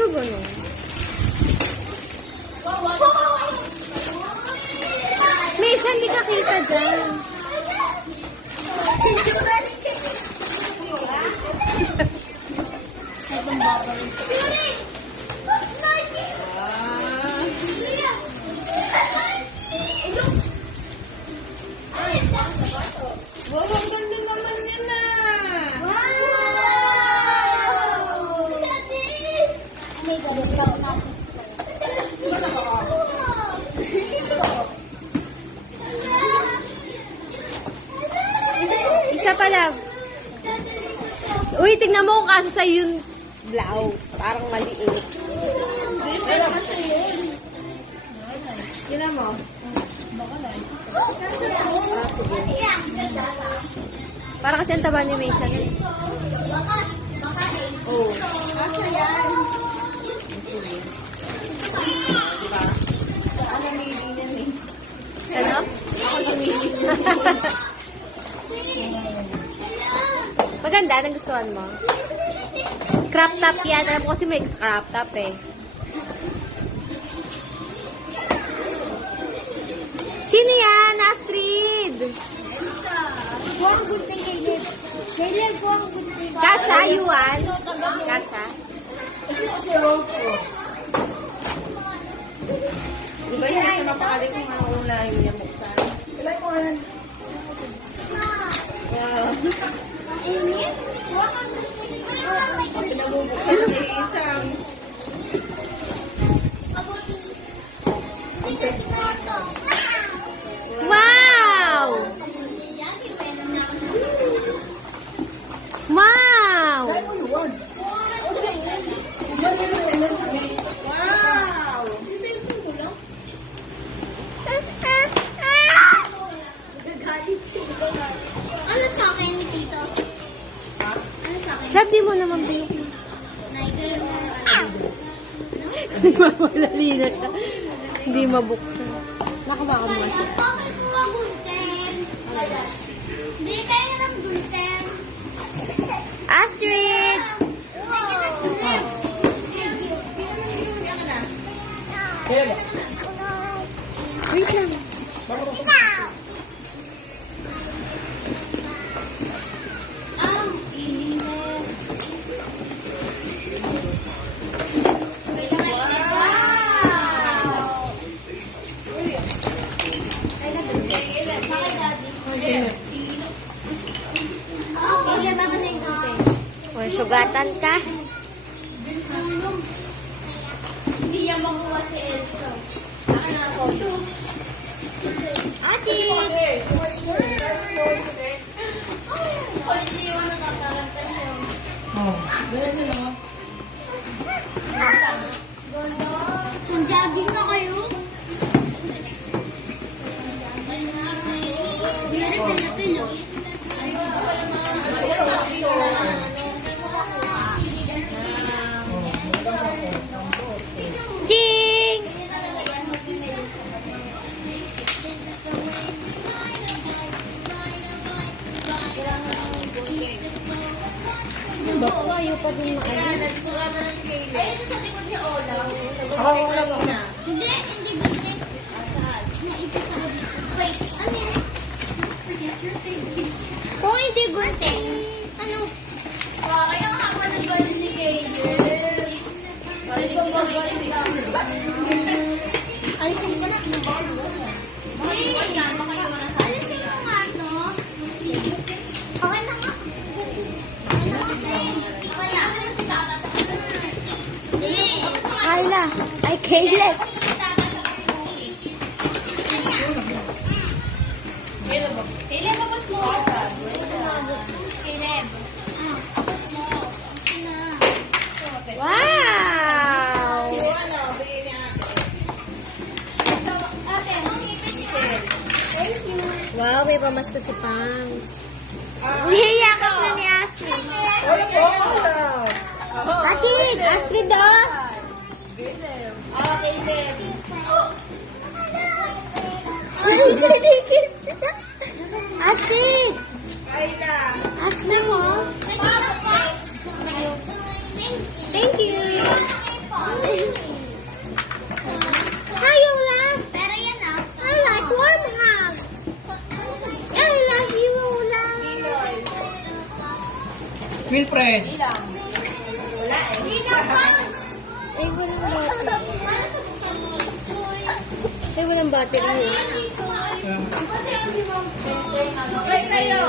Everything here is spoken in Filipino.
nagugulong. Misha, hindi ka kita dyan. Wow, ang ganda naman yan na. Isa pa lang. Uy, tignan mo kung kaso sa'yo yung blouse. Parang maliit. Hindi, pero kasi yun. Tignan mo. Ah, sige. Para kasi ang taba ni Misha. Oh. Kasi yan. Sige. Ako namili yan eh. Ano? Ako namili. Maganda, nagustuhan mo? Crop top yan. Alam ko kasi may crop top eh. Sino yan? Astrid! Buwang gunting kay Lib. Kay Lib, buwang gunting. Kasha, Yuan? Kasha? Kasi kasi Roko. Di ba hindi siya mapakali kung anong unahin niya buksan? Ilan ko yan? Pag pinabubuksan ng isang. Wow! Wow! Wow! Ano sa akin, tito? Ano sa akin? Sabi mo naman ba yung Nike or ano? nagmamadali na ka? Hindi mabuksan. Naku, baka masa. Bakit ko ang gulten? Hindi kayo ng gulten. Astrid! Wait lang. Kaya naman na yung gulten. O, sugatan ka? Hindi niya makuha si Elsa. Akin na ako. Ate! Hindi mo nakakaranta siya. Kung jogging na kayo? Meron pala-pilo. Ching! Bako, ayaw pa din maalis. Hindi, hindi gulten. Wait, ano yan? Kung hindi gulten, ano? Kaya nga ako ng gulten ni Gayer. Alisin ko na. Hey! Alisin mo nga to. Okay na nga. Wala. Hindi. Kayla. Ay, Kayla. Caleb, abot mo. Caleb. Wow! Wow, may pamasko si Pangs. Niyayakap na ni Astrid. Akik! Astrid, oh! Astrid! Kayla! Astrid mo? Thank you! Ayaw lang. Pero yan ah. I like warm hugs. I like you lang. Wilfred. Ay, walang battery. Break kayo.